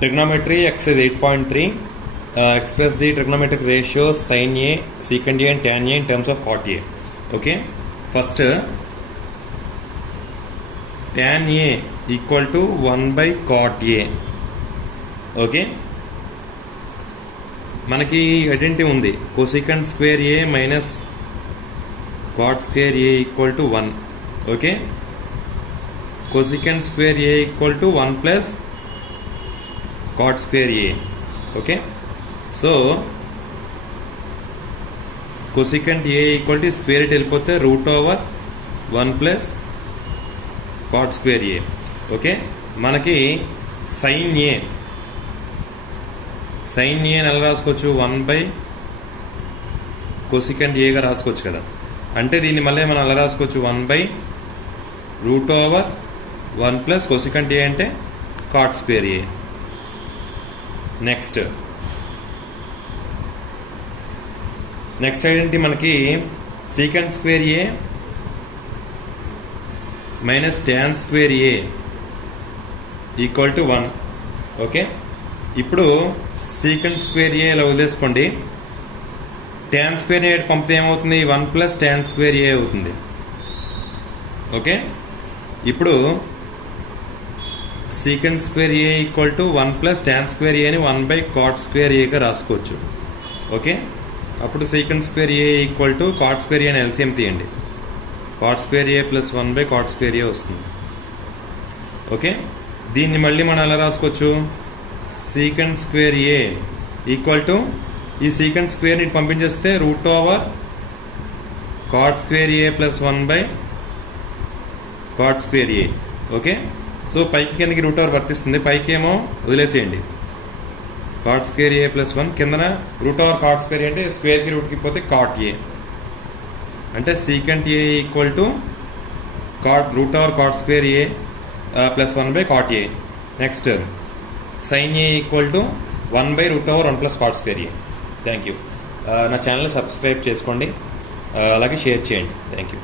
Trigonometry exercise 8.3. Express the trigonometric ratios sin A, secant A and tan A in terms of cot A. Okay. First, tan A equal to 1 by cot A. Okay. మనకి identity ఉంది cosecant square A minus cot square A equal to 1. Okay, cosecant square A equal to 1 plus cot square A. Okay, so cosecant A equal to square it వెళ్ళిపోతే root over 1 plus cot square A. Okay, మనకి sin A అని ఎలా రాసుకోవచ్చు? 1 by cosecant A గా రాసుకోవచ్చు కదా. అంటే దీన్ని మళ్ళీ మనం ఎలా రాసుకోవచ్చు? 1 by root over 1 plus cosecant A అంటే cot square A. Next identity మనకి secant square A minus tan square A equal to 1. Okay, ఇప్పుడు secant square A ఇలా వదిలేసుకోండి. tan square A పంపితే ఏమవుతుంది? 1 ప్లస్ tan square A అవుతుంది. Okay, ఇప్పుడు secant square A equal to 1 plus tan square A ని 1 by cot square A గా రాసుకోవచ్చు. Okay, అప్పుడు secant square A equal to cot square A అని ఎల్సిఎం తీయండి. cot square A plus 1 by cot square A వస్తుంది. Okay, దీన్ని మళ్ళీ మనం ఎలా రాసుకోవచ్చు? secant square A equal to ఈ secant square ని పంపించేస్తే root over cot square A plus 1 by cot square A. Okay, so పైకి కిందకి రూట్ ఓవర్ వర్తిస్తుంది, పైకి ఏమో వదిలేసేయండి. cot square A ప్లస్ 1 కిందన route over cot square A అంటే స్క్వేర్కి రూట్కి పోతే cot A అంటే secant A equal to root over cot square A plus 1 by cot A. Next sin A equal to 1 by root over 1 plus cot square A. Thank you. నా ఛానల్ని subscribe చేసుకోండి, అలాగే share చేయండి. Thank you.